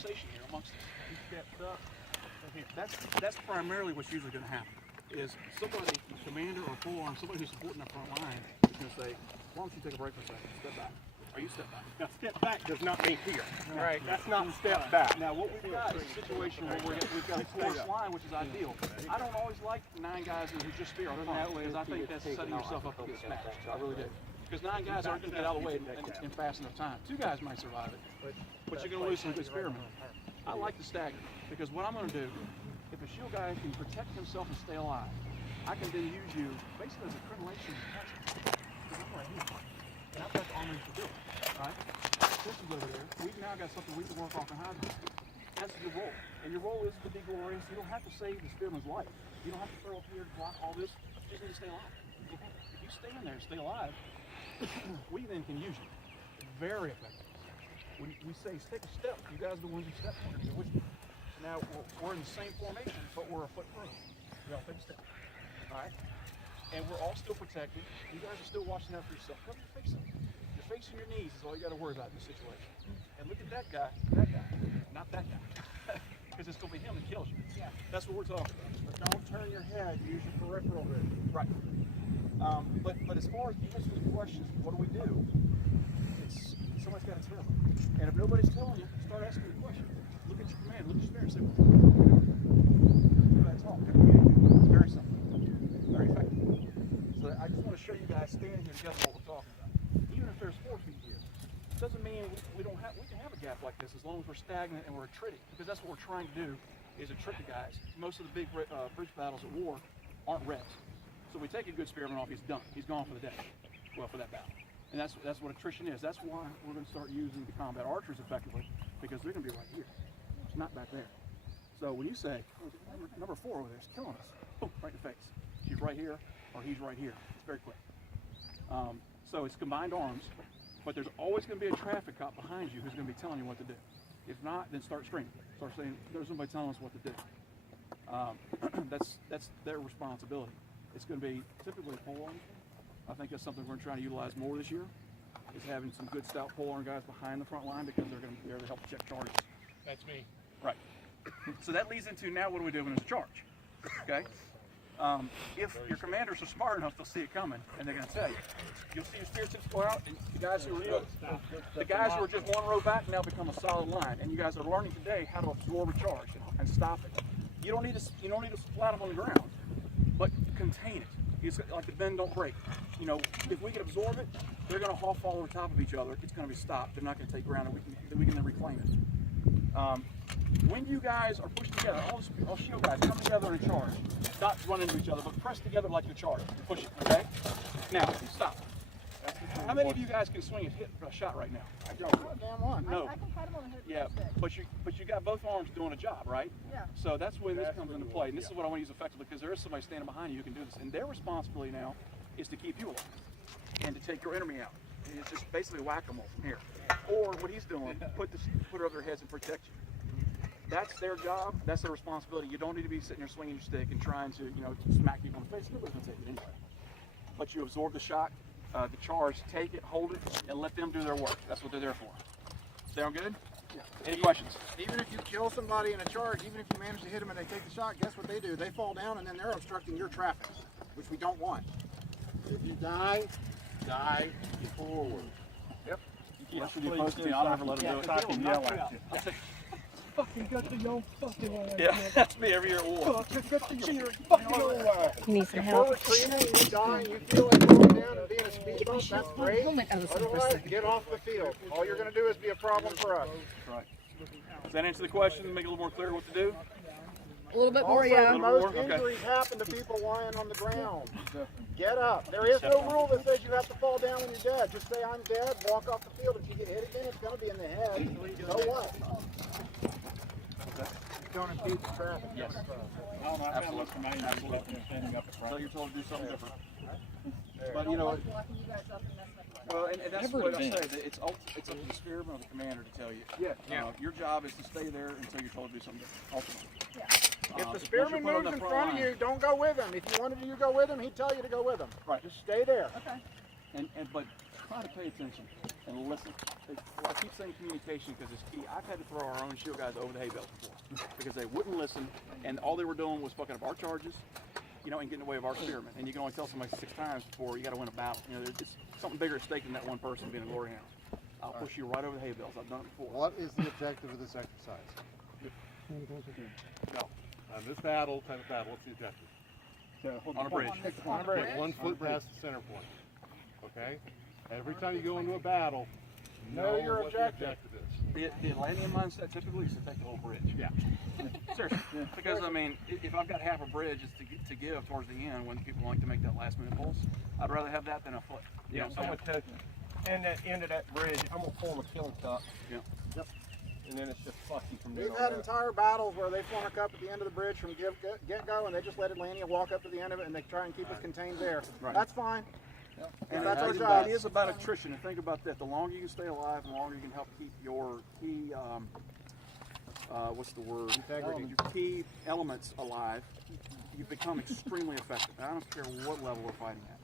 conversation here amongst us. He stepped up. That's primarily what's usually going to happen. Is somebody, commander or full arm, somebody who's supporting that front line is going to say, why don't you take a break for a second, step back. Or you step back. Now, step back does not mean here. Right? That's not step back. Now, what we've got is a situation where we've got a close line, which is ideal. I don't always like 9 guys who just spear on front, because I think that's setting yourself up to get smashed. I really do. Because 9 guys aren't going to get out of the way in fast enough time. 2 guys might survive it, but you're going to lose some good spearmen. I like the stagger, because what I'm going to do, if a shield guy can protect himself and stay alive, I can then use you basically as a crenellation protection. Because I'm right here. And I've got the armory to do it. Right? Systems over there. We've now got something we can work off and hide behind. That's your role. And your role is to be glorious. You don't have to save the spearman's life. You don't have to throw up here to block all this. You just need to stay alive. If you stay in there and stay alive, we then can use you. Very effective. When we say take a step, you guys are the ones who step on it. Now we're in the same formation, but we're a foot further. We all take a step. Alright? And we're all still protected. You guys are still watching out for yourself. Cover your face up. Your face and your knees is all you got to worry about in this situation. And look at that guy, not that guy. Because it's going to be him that kills you. Yeah. That's what we're talking about. But don't turn your head, use your peripheral vision. Right. But as far as answering the questions, what do we do? It's somebody's got to tell them. And if nobody's telling you, start asking the question. Look at your command, look at your spirit, say, that's all. It's very simple. Very effective. So I just want to show you guys standing here together what we're talking about. Even if there's 4 feet here, doesn't mean we can have a gap like this as long as we're stagnant and we're attriting, because that's what we're trying to do is attrit the guys. Most of the big bridge battles at war aren't reps. So we take a good spearman off, he's done. He's gone for the day. Well, for that battle. And that's what attrition is. That's why we're going to start using the combat archers effectively, because they're going to be right here. It's not back there. So when you say, number 4 over there is killing us, boom, right in the face. She's right here, or he's right here. It's very quick. So it's combined arms, but there's always going to be a traffic cop behind you who's going to be telling you what to do. If not, then start screaming. Start saying, there's somebody telling us what to do. That's their responsibility. It's going to be typically polearm. I think that's something we're trying to utilize more this year, is having some good stout polearm guys behind the front line, because they're going to be able to help check charges. That's me. Right. So that leads into now what do we do when there's a charge? Okay? If your commanders are smart enough, they'll see it coming, and they're going to tell you. You'll see your spear tips go out, and the guys who are just 1 row back now become a solid line, and you guys are learning today how to absorb a charge and stop it. You don't need to splat them on the ground, but contain it. It's like the bend don't break. You know, if we can absorb it, they're going to fall over the top of each other. It's going to be stopped. They're not going to take ground, and we can then reclaim it. When you guys are pushed together, all shield guys come together in a charge. Not run into each other, but press together like you charge. Push it, okay? Now, stop. How many of you guys can swing and hit a shot right now? I don't. Damn one. No. I can cut him on the head. Yeah, but you got both arms doing a job, right? Yeah. So that's when this comes into play. And this is what I want to use effectively, because there is somebody standing behind you who can do this. And their responsibility now is to keep you alive and to take your enemy out. And it's just basically whack-a-mole from here. Or what he's doing, put it over their heads and protect you. That's their job. That's their responsibility. You don't need to be sitting there swinging your stick and trying to, smack people in the face. Nobody's going to take it anyway. But you absorb the shot, the charge, take it, hold it, and let them do their work. That's what they're there for. Sound good? Yeah. Any questions? Even if you kill somebody in a charge, even if you manage to hit them and they take the shot, guess what they do? They fall down, and then they're obstructing your traffic, which we don't want. If you die forward. Yep. You can't shoot you post me. I'll never let them do it. I can yell at you. Fucking got the young fucking line. Yeah, that's me every year at war. You need some If help. we're retreating and you die and you feel like going down and being a speed bump, that's great. Hold my other side for a Otherwise, second. get off the field. All you're going to do is be a problem for us. Right. Does that answer the question and make it a little more clear what to do? A little bit more, Also, yeah. most Okay. injuries happen to people lying on the ground. Get up. There is no rule that says you have to fall down when you're dead. Just say I'm dead, walk off the field. If you get hit again, it's going to be in the head. So what? It's going to impede the traffic. Yes. I don't know, I've got to look for mine, I'm standing up at So front. you're told to do something different. But But you know, locking you guys up and messing up. well, and that's Never what I advance. say. That it's up to the spearman or the commander to tell you. Yeah. Your job is to stay there until you're told to do something different. Ultimately. If the once spearman you're put on moves the in front of line- you, don't go with him. If you wanted you to go with him, he'd tell you to go with him. Right. Just stay there. Okay. but try to pay attention and listen. I keep saying communication because it's key. I've had to throw our own shield guys over the hay bales before because they wouldn't listen, and all they were doing was fucking up our charges, you know, and getting in the way of our spearmen. And you can only tell somebody 6 times before you got to win a battle. You know, there's something bigger at stake than that one person being a glory hound. I'll push you right over the hay bales. I've done it before. What is the objective of this exercise? No. On this battle, type of battle, what's the objective? On a bridge. Put 1 foot past the center point. Okay? Every time you go into a battle, know your what the objective. is. The Atlantean mindset typically is to take the whole bridge. Yeah. Seriously. Because, I mean, if I've got half a bridge, it's to give towards the end when people like to make that last minute pulse. I'd rather have that than a foot. You know what I'm I'm gonna tell you, and that end of that bridge, I'm gonna form a killing cup. Yeah. Yep. And then it's just fuck you from there. We've had entire battles where they form a cup at the end of the bridge from get-go, and they just let Atlantean walk up to the end of it, and they try and keep us contained there. Right. That's fine. And that's our it job. is about attrition. And think about that. The longer you can stay alive, the longer you can help keep your key, what's the word? Integrity. Your key elements alive. You become extremely effective. I don't care what level we're fighting at.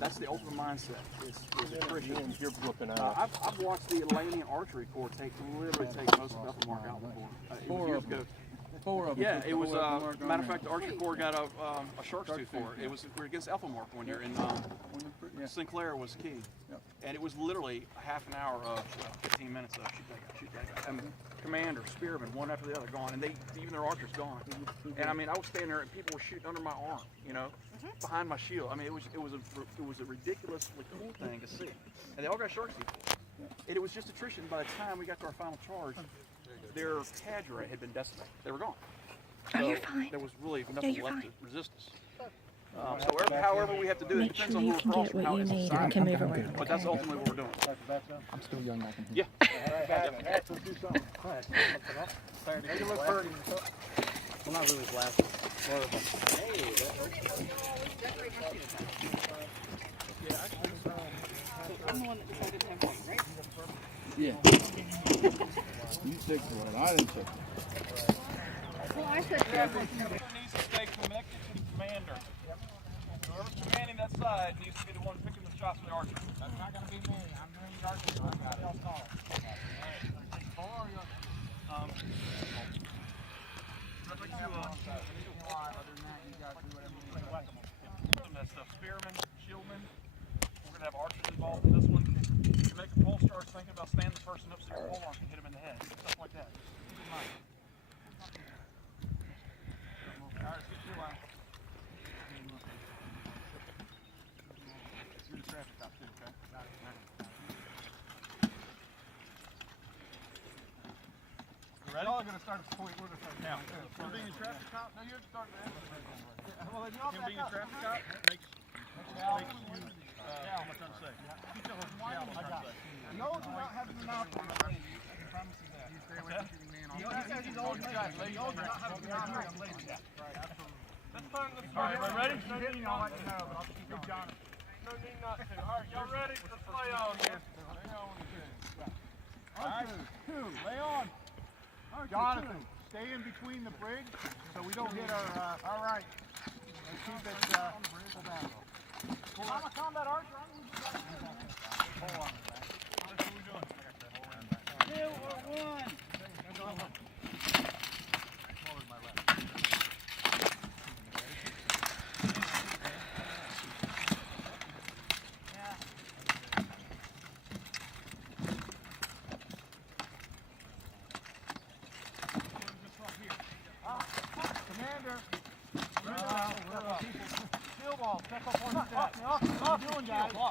That's the ultimate mindset. Is attrition. You're whooping out. I've watched the Atlantean Archery Corps literally take most of Belfamar out before. It was years ago. 4 of them. Yeah, it was. Matter of fact, the Archery Corps got a shark's tooth for it. It was against Elfamark one year, and Sinclair was key. And it was literally a half an hour of 15 minutes of shoot that guy. And commander, spearmen, one after the other gone, and even their archers gone. And I mean, I was standing there, and people were shooting under my arm, you know, behind my shield. I mean, it was a ridiculously cool thing to see. And they all got shark's teeth for it. And it was just attrition. By the time we got to our final charge, their cadre had been decimated. They were gone. So you're fine. there was really nothing you're left fine. to resist us. So however we have to do it, Make depends sure on you who can we're get crossing, what how you it's need. I society. can move around. But that's ultimately what we're doing. I'm still young, I can Yeah. Let's do something. Make it look pretty. Well, not really glasses. I'm the one that decided to have one, right? Yeah. You took one. I didn't take one. Well, I said grab one. Whoever needs to stay connected to the commander. Whoever's commanding that side needs to be the one picking the shots for the archer. That's not going to be me. I'm doing the archery. I'm not y'all call it. I'd like to Other than that, you guys do whatever you want. some of that stuff. Spearmen, shieldmen. We're gonna have archers involved in this one. You make a pulse charge thinking about standing the person up so your pole arm can hit him in the head. Stuff like that. Keep in mind. All right, get your line. You're the traffic cop too, okay? Ready? We're gonna start at the point. We're gonna start now. You're being a traffic cop. No, you're starting at him being a traffic cop makes you. How am I trying to say? You tell us why I'm trying to say. Y'all do not have the mouth on the lady. I can promise you that. You stay away from shooting man on the lady. He's old guy. Y'all do not have the mouth on the lady. Right, absolutely. That's fine. All right, everybody ready? If you hit me, I'll let you know, but I'll keep going. No need not to. All right, y'all ready? Let's play on here. Two, lay on. Jonathan, stay in between the bridge so we don't hit our, all right. Let's keep it, I'm a combat archer. Hold on. What are we doing? 2 or 1. Commander. Steel ball, step up on the step. What are you doing, guys? Making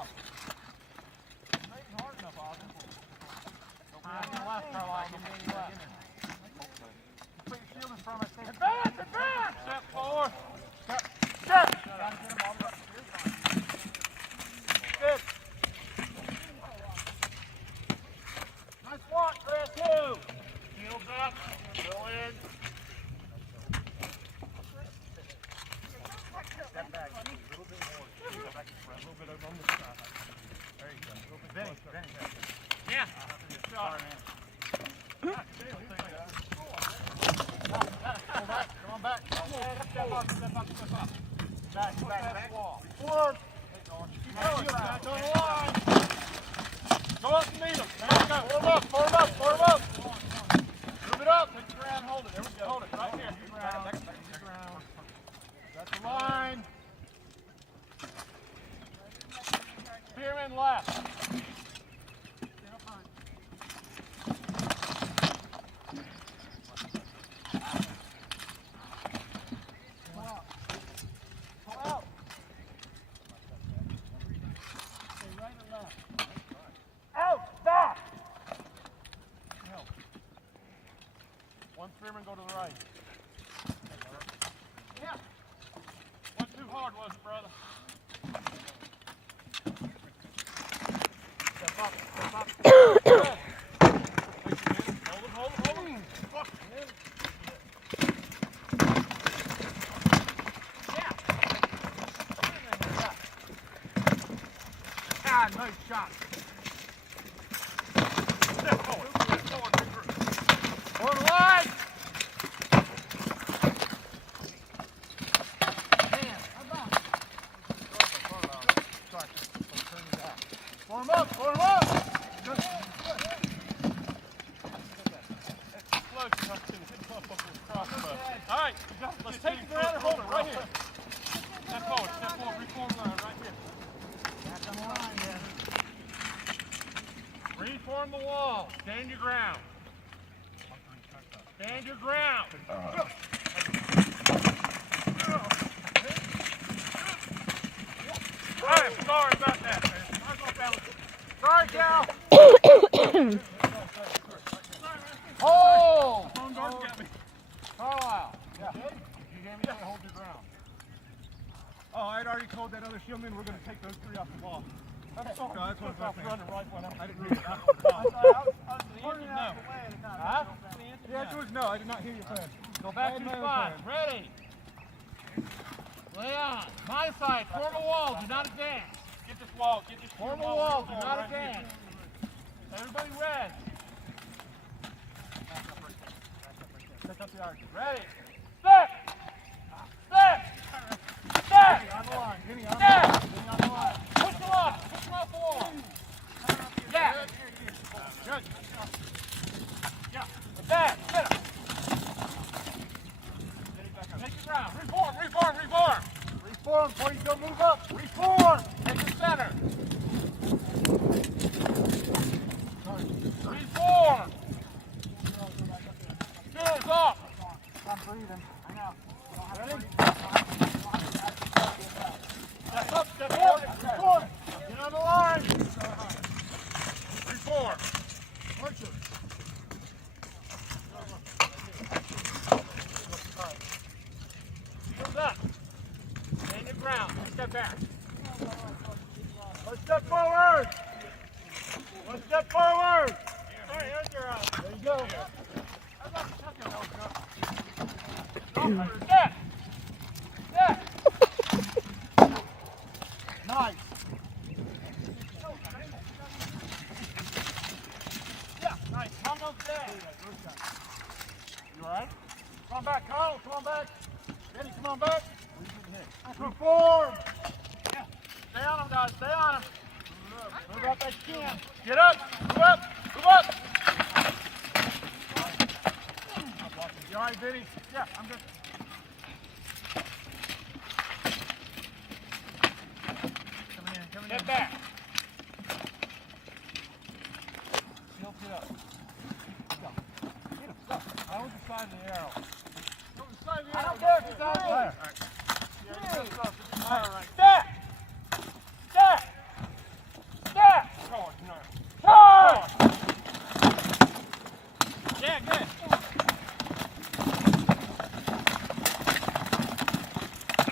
hard enough, Austin. Left, Carlisle. Put your shield in front of us. Advance! Advance! Step forward. Step! Good. Nice walk, Chris. Shields up. Fill in. Step back. A little bit more. A little bit over on the side. There you go. Benny. Yeah. Sorry, man. Come on back. Step up. Back. Forward. Keep going. Back on the line. Go up and meet them. There we go. Form up, form up, form up. Move it up. Take the ground, hold it. There we go. Hold it right here. That's the line. Spearman left. One spearman go to the right. Yeah. Wasn't too hard, was it, brother? Step up, step up. Good. Hold him, hold him, hold him. Fuck. Yeah. Ah, nice shot. Step forward, regroup. On the line! Form up, form up! Good. All right, let's take the ground and hold it right here. Step forward, reform line right here. Back on the line, man. Reform the wall, stand your ground. Stand your ground. I'm sorry about that, man. Sorry, Cal. Hold. Carlisle. Yeah. You gave me that. Hold your ground. Oh, I'd already told that other shieldman we're going to take those three off the ball. Okay. No, that's what I was running right one out. I didn't hear you. No. Huh? The answer was no. I did not hear your plan. Go back to your spot. Ready. Lay on. My side. Form a wall. Do not advance. Get this wall. Get this form a wall. Do not advance. Everybody red. Pick up the archer. Ready. Step. Step. Step. On the line. Step. On the line. Push them off. Push them off the wall. Yeah. Good. Yeah. Back. Get him. Take the ground. Reform. Reform. Reform. Reform before you go move up. Reform. Take the center. Reform. Doors off. I'm breathing. I know. Ready? Step up. Step forward. Reform. Get on the line. Reform. Archer. Shields up. Stand your ground. Step back. Let's step forward. Let's step forward. All right, here's your out. There you go. Step. Step. Nice. Yeah, nice. Come on, stay. You all right? Come on back, Carl. Come on back. Eddie, come on back. Reform. Yeah. Stay on him, guys. Stay on him. Move up as you can. Get up. Move up. Move up. You all right, Vinny? Yeah, I'm good. Coming in. Get back. Shield, get up. Go. Get him. Go. I was the side of the arrow. Go to the side of the arrow. I don't care if it's out there. All right. Step! Step! Step! Charge! Charge! Yeah, good.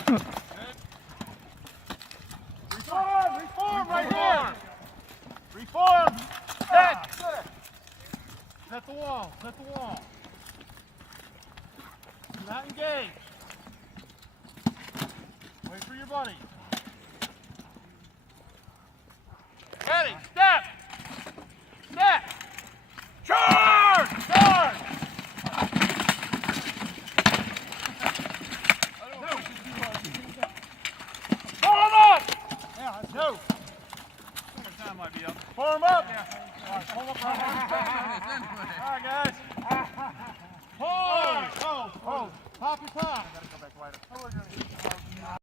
Good. Reform! Reform right here! Reform! Set! Set the wall. Set the wall. Do not engage. Wait for your buddy. Ready, step! Step! Charge! Charge! Form up! Yeah, no. Time might be up. Form up! Yeah. Drop your top. I gotta go back right